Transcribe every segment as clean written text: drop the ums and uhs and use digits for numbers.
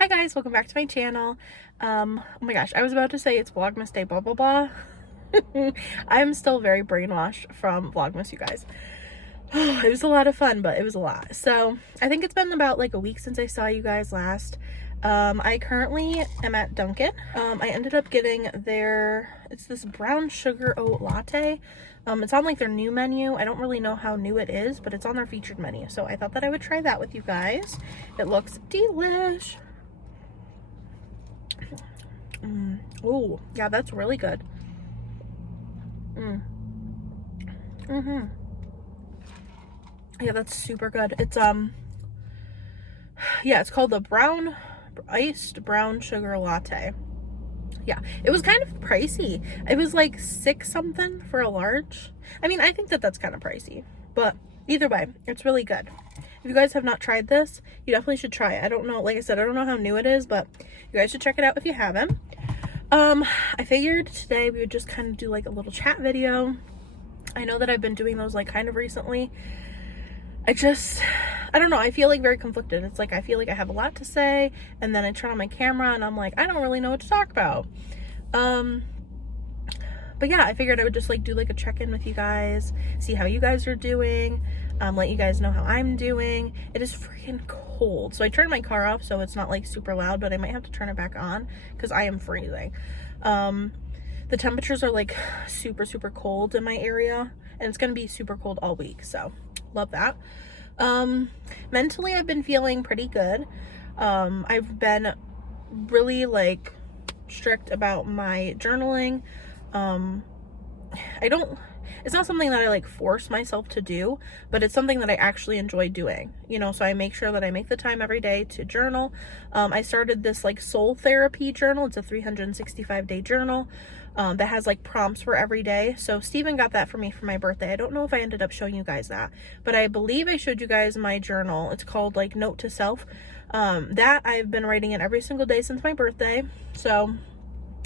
Hi guys, welcome back to my channel. Oh my gosh, I was about to say it's Vlogmas Day blah blah blah. I'm still very brainwashed from Vlogmas, you guys. It was a lot of fun, but it was a lot. So I think it's been about like a week since I saw you guys last. I currently am at Dunkin. I ended up getting it's this brown sugar oat latte. It's on like their new menu. I don't really know how new it is, but it's on their featured menu. So I thought that I would try that with you guys. It looks delish. Oh, yeah, that's really good. Yeah, that's super good. It's yeah, it's called the iced brown sugar latte. Yeah, it was kind of pricey. It was like $6 something for a large. I mean, I think that that's kind of pricey, but either way, it's really good. If you guys have not tried this, you definitely should try it. I don't know, like I said, I don't know how new it is, but you guys should check it out if you haven't. I figured today we would just kind of do like a little chat video. I know that I've been doing those like kind of recently. I don't know, I feel like very conflicted. It's like I feel like I have a lot to say, and then I turn on my camera and I'm like, I don't really know what to talk about. But yeah, I figured I would just like do like a check-in with you guys, see how you guys are doing, let you guys know how I'm doing. It is freaking cold, so I turned my car off so it's not like super loud, but I might have to turn it back on because I am freezing. The temperatures are like super cold in my area, and it's gonna be super cold all week, so love that. Mentally I've been feeling pretty good. I've been really like strict about my journaling. It's not something that I like force myself to do, but it's something that I actually enjoy doing, you know, so I make sure that I make the time every day to journal. I started this like soul therapy journal. It's a 365-day journal that has like prompts for every day. So Steven got that for me for my birthday. I don't know if I ended up showing you guys that, but I believe I showed you guys my journal. It's called like Note to Self. That I've been writing it every single day since my birthday, so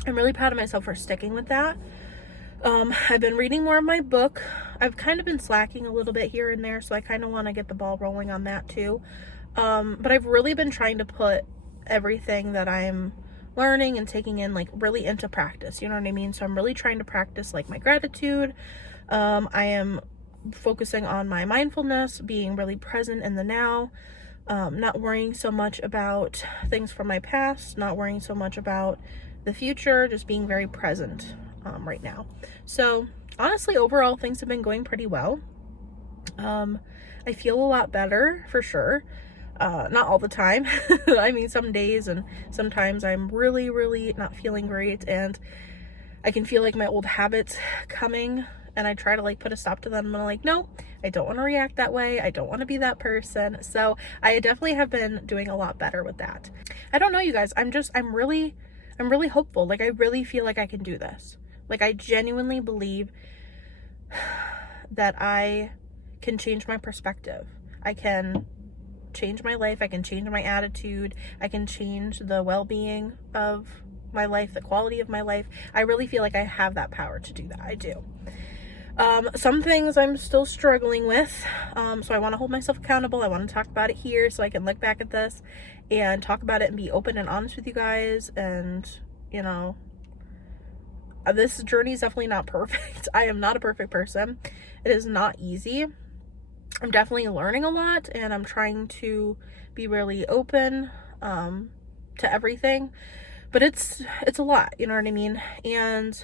I'm really proud of myself for sticking with that. I've been reading more of my book. I've kind of been slacking a little bit here and there, so I kind of want to get the ball rolling on that too. But I've really been trying to put everything that I'm learning and taking in like really into practice, you know what I mean? So I'm really trying to practice like my gratitude. I am focusing on my mindfulness, being really present in the now, not worrying so much about things from my past, not worrying so much about the future, just being very present right now. So honestly, overall things have been going pretty well. I feel a lot better for sure. Not all the time. I mean, some days and sometimes I'm really not feeling great, and I can feel like my old habits coming, and I try to like put a stop to them, and I'm like, no, I don't want to react that way. I don't want to be that person. So I definitely have been doing a lot better with that. I don't know, you guys, I'm really hopeful. Like I really feel like I can do this. Like I genuinely believe that I can change my perspective. I can change my life. I can change my attitude. I can change the well-being of my life, the quality of my life. I really feel like I have that power to do that. I do. Some things I'm still struggling with. So I want to hold myself accountable. I want to talk about it here so I can look back at this and talk about it and be open and honest with you guys. And, you know, this journey is definitely not perfect. I am not a perfect person. It is not easy. I'm definitely learning a lot, and I'm trying to be really open to everything, but it's a lot, you know what I mean? And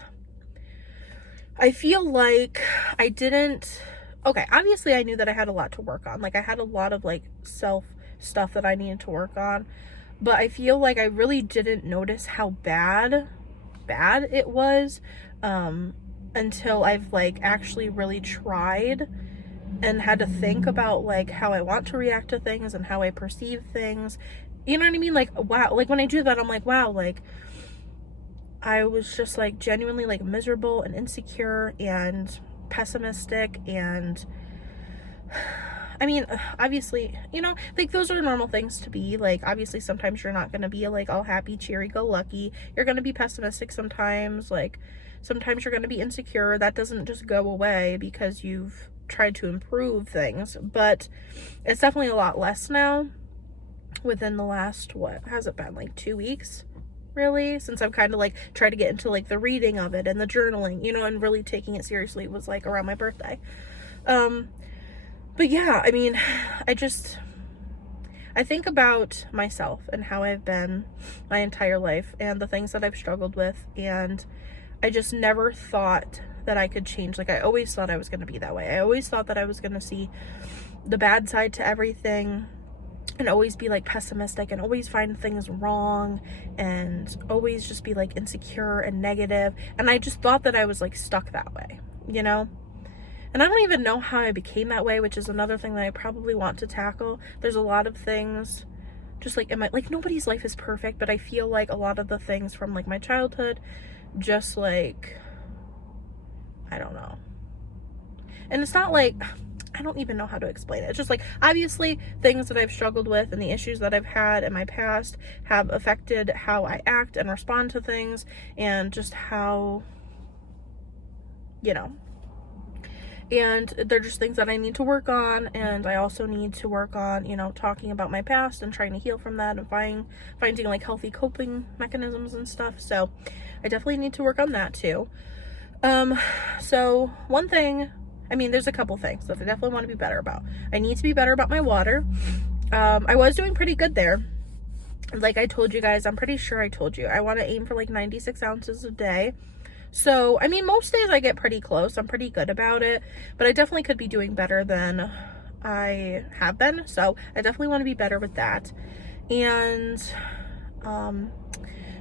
I feel like okay, obviously I knew that I had a lot to work on. Like I had a lot of like self stuff that I needed to work on, but I feel like I really didn't notice how bad it was until I've like actually really tried and had to think about like how I want to react to things and how I perceive things. You know what I mean? Like, wow, like when I do that, I'm like, wow, like I was just like genuinely like miserable and insecure and pessimistic, and I mean, obviously, you know, like those are normal things to be. Like obviously sometimes you're not going to be like all happy, cheery, go lucky. You're going to be pessimistic sometimes. Like sometimes you're going to be insecure. That doesn't just go away because you've tried to improve things, but it's definitely a lot less now. within the last, what has it been, like 2 weeks, really, since I've kind of like tried to get into like the reading of it and the journaling, you know, and really taking it seriously. It was like around my birthday. But yeah, I mean, I think about myself and how I've been my entire life and the things that I've struggled with, and I just never thought that I could change. Like, I always thought I was going to be that way. I always thought that I was going to see the bad side to everything and always be like pessimistic and always find things wrong and always just be like insecure and negative. And I just thought that I was like stuck that way, you know? And I don't even know how I became that way, which is another thing that I probably want to tackle. There's a lot of things just like in my, like, nobody's life is perfect, but I feel like a lot of the things from like my childhood, just like, I don't know. And it's not like, I don't even know how to explain it. It's just like, obviously things that I've struggled with and the issues that I've had in my past have affected how I act and respond to things, and just how, you know, and they're just things that I need to work on. And I also need to work on, you know, talking about my past and trying to heal from that and finding like healthy coping mechanisms and stuff. So I definitely need to work on that too. So one thing, I mean, there's a couple things that I definitely want to be better about. I need to be better about my water. I was doing pretty good there. Like I told you guys, I'm pretty sure I told you, I want to aim for like 96 ounces a day. So, I mean, most days I get pretty close. I'm pretty good about it, but I definitely could be doing better than I have been. So I definitely want to be better with that. And,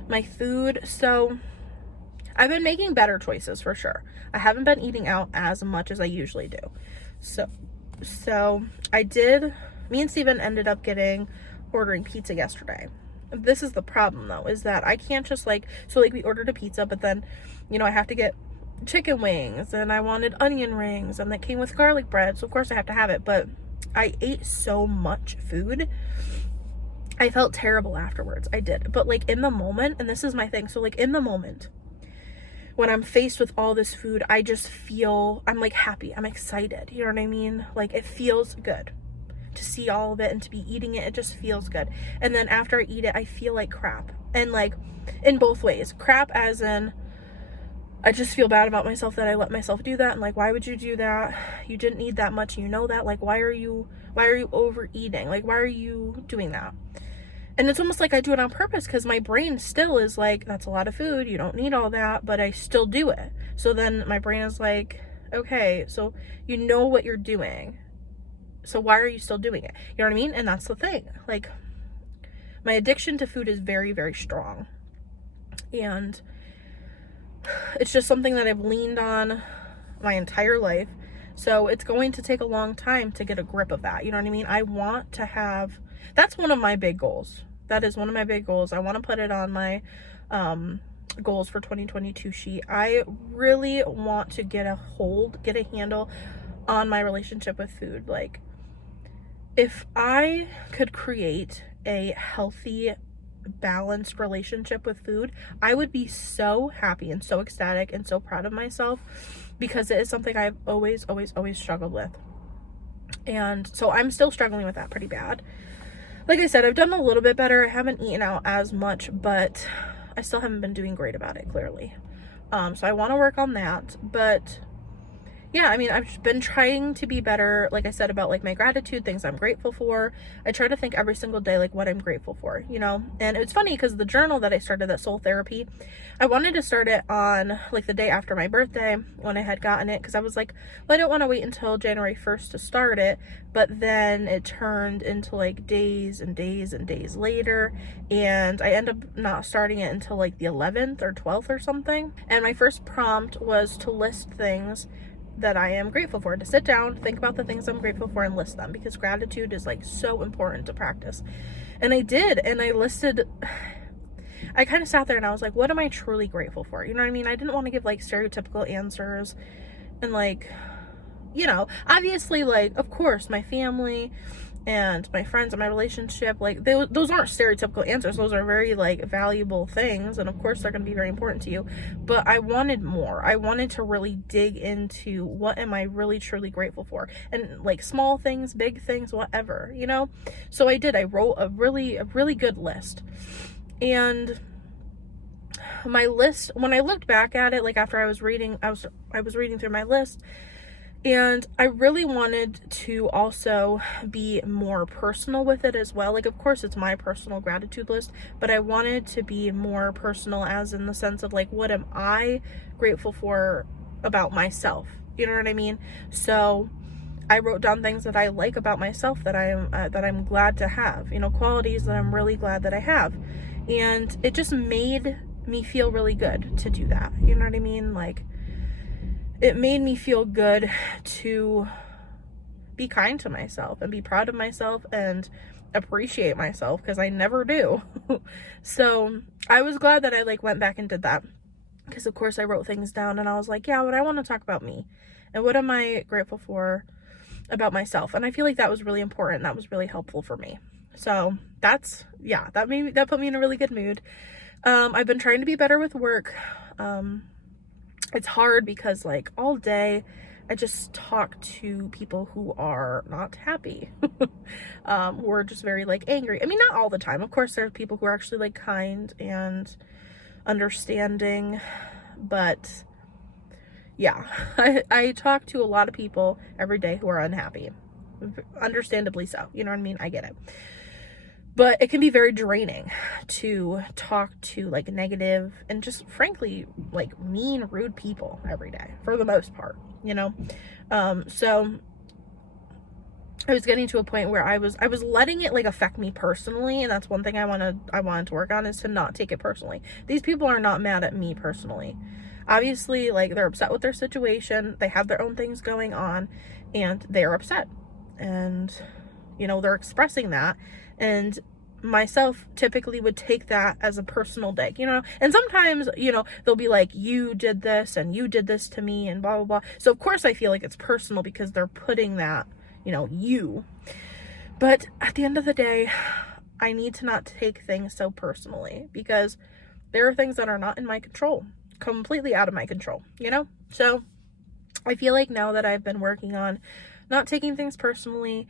my food. So I've been making better choices for sure. I haven't been eating out as much as I usually do. So me and Steven ended up ordering pizza yesterday. This is the problem though, is that I can't just like, so like we ordered a pizza, but then, you know, I have to get chicken wings and I wanted onion rings and that came with garlic bread. So of course I have to have it, but I ate so much food. I felt terrible afterwards. I did. But like in the moment, and this is my thing. So like in the moment, when I'm faced with all this food, I just feel, I'm like happy. I'm excited. You know what I mean? Like it feels good to see all of it and to be eating it. It just feels good. And then after I eat it, I feel like crap. And like in both ways. Crap as in, I just feel bad about myself that I let myself do that. And like, why would you do that? You didn't eat that much. You know that. Like, why are you overeating? Like, why are you doing that? And it's almost like I do it on purpose because my brain still is like, that's a lot of food. You don't need all that, but I still do it. So then my brain is like, okay, so you know what you're doing. So why are you still doing it? You know what I mean? And that's the thing. Like, my addiction to food is very, very strong. And it's just something that I've leaned on my entire life. So it's going to take a long time to get a grip of that. You know what I mean? I want to have, that's one of my big goals. That is one of my big goals. I want to put it on my goals for 2022 sheet. I really want to get a handle on my relationship with food. Like, if I could create a healthy, balanced relationship with food, I would be so happy and so ecstatic and so proud of myself, because it is something I've always struggled with. And so I'm still struggling with that pretty bad. Like I said, I've done a little bit better. I haven't eaten out as much, but I still haven't been doing great about it, clearly. So I want to work on that. But yeah, I mean, I've been trying to be better, like I said, about like my gratitude, things I'm grateful for. I try to think every single day, like what I'm grateful for, you know? And it's funny because the journal that I started, that soul therapy, I wanted to start it on like the day after my birthday when I had gotten it, because I was like, well, I don't want to wait until January 1st to start it. But then it turned into like days and days and days later, and I ended up not starting it until like the 11th or 12th or something. And my first prompt was to list things that I am grateful for, to sit down, think about the things I'm grateful for and list them, because gratitude is like so important to practice. And I did, and I kind of sat there and I was like, what am I truly grateful for? You know what I mean? I didn't want to give like stereotypical answers and like, you know, obviously, like, of course, my family and my friends and my relationship, like those aren't stereotypical answers. Those are very like valuable things, and of course they're going to be very important to you, but I wanted more. I wanted to really dig into what am I really truly grateful for, and like small things, big things, whatever, you know. So I did. I wrote a really good list, and my list, when I looked back at it, like after I was reading through my list, and I really wanted to also be more personal with it as well. Like, of course, it's my personal gratitude list, but I wanted to be more personal, as in the sense of like, what am I grateful for about myself? You know what I mean? So I wrote down things that I like about myself, that I'm glad to have, you know, qualities that I'm really glad that I have. And it just made me feel really good to do that. You know what I mean? Like, it made me feel good to be kind to myself and be proud of myself and appreciate myself, because I never do. So I was glad that I like went back and did that, because of course I wrote things down, and I was like, yeah, but I want to talk about me and what am I grateful for about myself. And I feel like that was really important. That was really helpful for me. So that put me in a really good mood. I've been trying to be better with work. It's hard because like all day I just talk to people who are not happy, who are just very like angry. I mean, not all the time. Of course, there's people who are actually like kind and understanding, but yeah, I talk to a lot of people every day who are unhappy, understandably so. You know what I mean? I get it. But it can be very draining to talk to like negative and just frankly like mean, rude people every day, for the most part, you know. So I was getting to a point where I was letting it like affect me personally, and that's one thing I wanted to work on, is to not take it personally. These people are not mad at me personally. Obviously, like, they're upset with their situation, they have their own things going on, and they're upset, and you know, they're expressing that. And myself typically would take that as a personal dig, you know. And sometimes, you know, they'll be like, you did this and you did this to me and blah blah blah. So of course I feel like it's personal, because they're putting that, you know, you. But at the end of the day, I need to not take things so personally, because there are things that are not in my control, completely out of my control, you know. So I feel like now that I've been working on not taking things personally,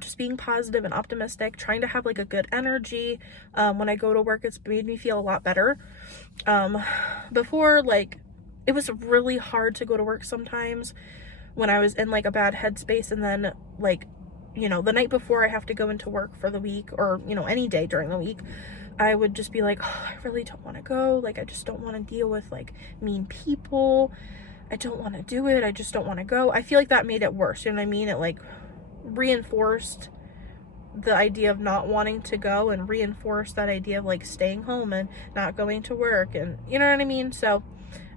just being positive and optimistic, trying to have like a good energy when I go to work, it's made me feel a lot better. Before, like, it was really hard to go to work sometimes when I was in like a bad headspace, and then like, you know, the night before I have to go into work for the week, or you know, any day during the week, I would just be like, oh, I really don't want to go. Like, I just don't want to deal with like mean people. I don't want to do it. I just don't want to go. I feel like that made it worse. You know what I mean? It like reinforced the idea of not wanting to go, and reinforced that idea of like staying home and not going to work, and you know what I mean? So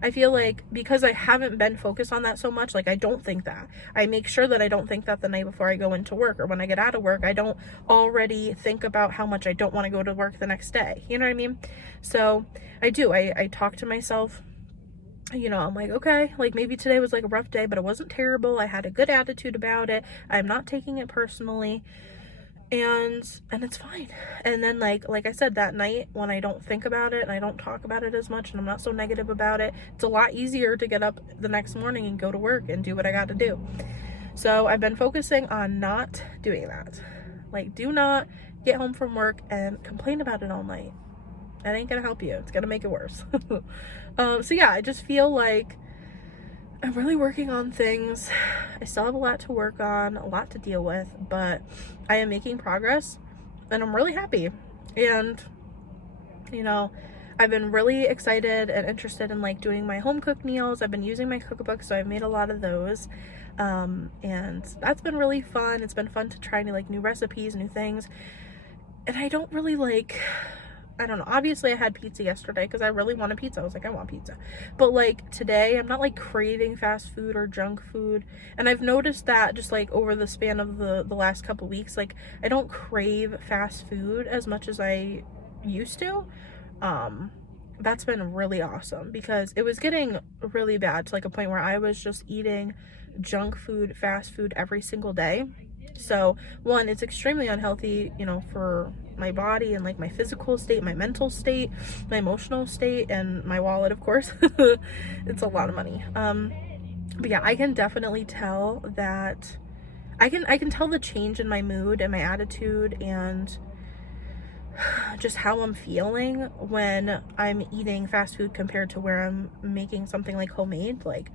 I feel like because I haven't been focused on that so much, like, I don't think that. I make sure that I don't think that the night before I go into work, or when I get out of work, I don't already think about how much I don't want to go to work the next day. You know what I mean? So I do. I talk to myself. You know, I'm like, okay, like maybe today was like a rough day, but it wasn't terrible. I had a good attitude about it. I'm not taking it personally, and it's fine. And then like I said, that night when I don't think about it and I don't talk about it as much, and I'm not so negative about it, it's a lot easier to get up the next morning and go to work and do what I got to do. So I've been focusing on not doing that. Like, do not get home from work and complain about it all night. That ain't gonna help you. It's gonna make it worse. So yeah, I just feel like I'm really working on things. I still have a lot to work on, a lot to deal with, but I am making progress, and I'm really happy. And you know, I've been really excited and interested in like doing my home cooked meals. I've been using my cookbook, so I've made a lot of those, and that's been really fun. It's been fun to try new recipes, new things. And I don't really like, I don't know, obviously I had pizza yesterday because I really wanted pizza. I was like, I want pizza. But like today, I'm not like craving fast food or junk food. And I've noticed that just like over the span of the last couple weeks, like I don't crave fast food as much as I used to. That's been really awesome, because it was getting really bad to like a point where I was just eating junk food, fast food every single day. So one, it's extremely unhealthy, you know, for my body and like my physical state, my mental state, my emotional state, and my wallet, of course. It's a lot of money. But yeah, I can definitely tell that I can tell the change in my mood and my attitude and just how I'm feeling when I'm eating fast food compared to where I'm making something like homemade. Like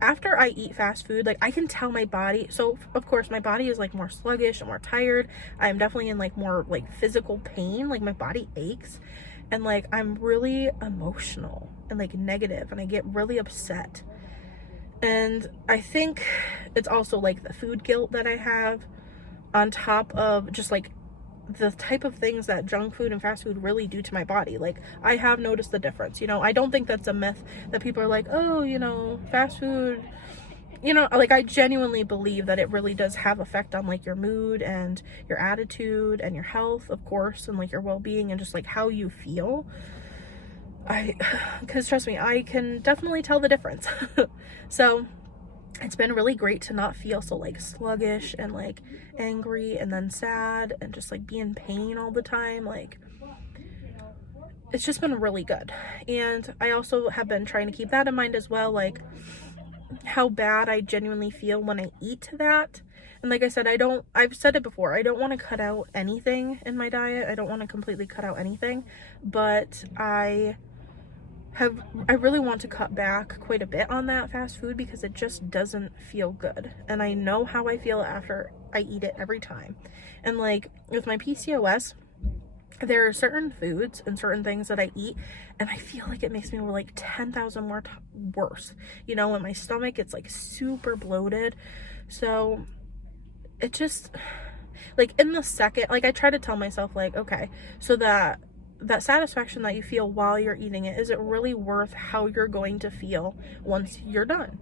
after I eat fast food, like I can tell my body, so of course my body is like more sluggish and more tired. I'm definitely in like more like physical pain, like my body aches, and like I'm really emotional and like negative, and I get really upset. And I think it's also like the food guilt that I have, on top of just like the type of things that junk food and fast food really do to my body. Like I have noticed the difference, you know. I don't think that's a myth that people are like, oh, you know, fast food, you know, like I genuinely believe that it really does have effect on like your mood and your attitude and your health, of course, and like your well-being and just like how you feel. Because trust me, I can definitely tell the difference. So it's been really great to not feel so like sluggish and like angry and then sad and just like be in pain all the time. Like it's just been really good. And I also have been trying to keep that in mind as well, like how bad I genuinely feel when I eat that. And like I said, I've said it before, I don't want to cut out anything in my diet. I don't want to completely cut out anything, but I really want to cut back quite a bit on that fast food because it just doesn't feel good. And I know how I feel after I eat it every time. And like with my PCOS, there are certain foods and certain things that I eat and I feel like it makes me like 10,000 more worse. You know, in my stomach, it's like super bloated. So it just, like in the second, like I try to tell myself like, okay, so that satisfaction that you feel while you're eating it, is it really worth how you're going to feel once you're done?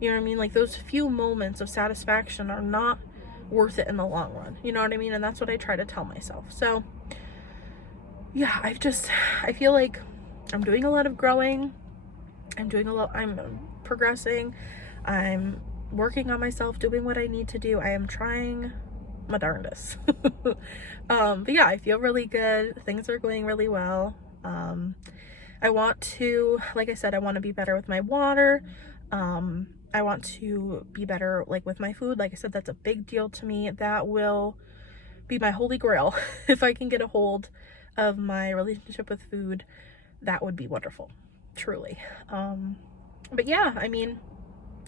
You know what I mean? Like those few moments of satisfaction are not worth it in the long run. You know what I mean? And that's what I try to tell myself. So yeah, I feel like I'm doing a lot of growing. I'm progressing. I'm working on myself, doing what I need to do. I am trying my darndest. But yeah, I feel really good. Things are going really well. I want to, like I said, I want to be better with my water. I want to be better like with my food. Like I said, that's a big deal to me. That will be my holy grail. If I can get a hold of my relationship with food, that would be wonderful, truly. But yeah, I mean,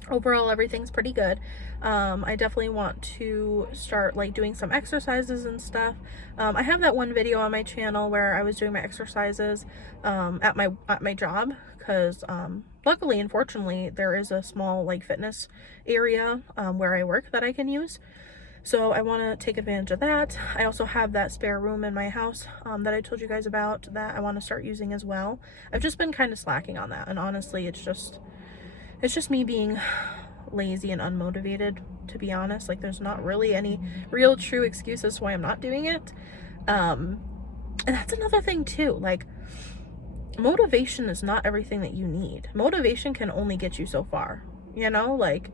overall everything's pretty good. I definitely want to start like doing some exercises and stuff. I have that one video on my channel where I was doing my exercises at my job, because luckily and fortunately there is a small like fitness area where I work that I can use. So I want to take advantage of that. I also have that spare room in my house that I told you guys about that I want to start using as well. I've just been kind of slacking on that, and honestly it's just me being lazy and unmotivated, to be honest. Like there's not really any real true excuses why I'm not doing it. And that's another thing too, like motivation is not everything that you need. Motivation can only get you so far, you know? Like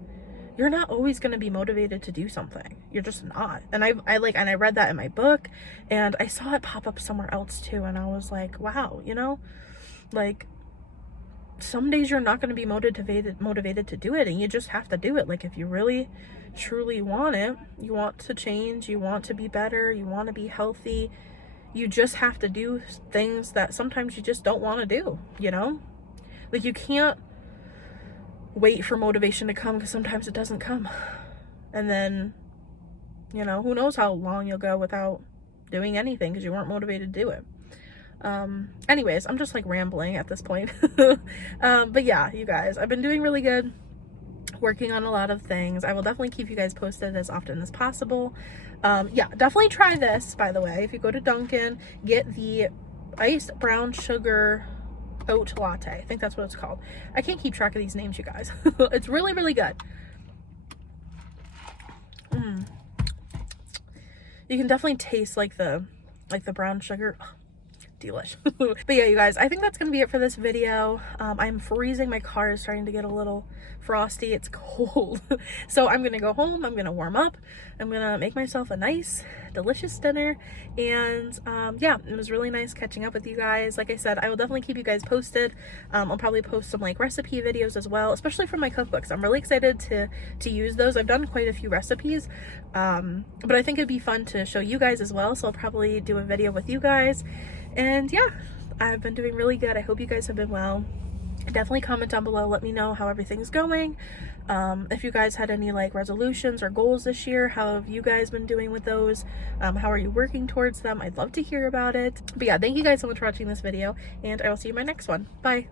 you're not always going to be motivated to do something. You're just not. And I read that in my book, and I saw it pop up somewhere else too, and I was like, wow, you know, like some days you're not going to be motivated to do it, and you just have to do it. Like if you really truly want it, you want to change, you want to be better, you want to be healthy, you just have to do things that sometimes you just don't want to do, you know? Like you can't wait for motivation to come, because sometimes it doesn't come. And then, you know, who knows how long you'll go without doing anything because you weren't motivated to do it. Anyways, I'm just like rambling at this point. But yeah, you guys, I've been doing really good, working on a lot of things. I will definitely keep you guys posted as often as possible. Yeah, definitely try this, by the way. If you go to Dunkin, get the iced brown sugar oat latte. I think that's what it's called. I can't keep track of these names, you guys. It's really, really good. You can definitely taste like the brown sugar. delish. But yeah, you guys, I think that's gonna be it for this video. I'm freezing. My car is starting to get a little frosty. It's cold. So I'm gonna go home, I'm gonna warm up, I'm gonna make myself a nice delicious dinner, and yeah, it was really nice catching up with you guys. Like I said, I will definitely keep you guys posted. I'll probably post some like recipe videos as well, especially for my cookbooks. I'm really excited to use those. I've done quite a few recipes, but I think it'd be fun to show you guys as well, so I'll probably do a video with you guys. And yeah, I've been doing really good. I hope you guys have been well. Definitely comment down below, let me know how everything's going. If you guys had any like resolutions or goals this year, how have you guys been doing with those? How are you working towards them? I'd love to hear about it. But yeah, thank you guys so much for watching this video, and I will see you in my next one. Bye.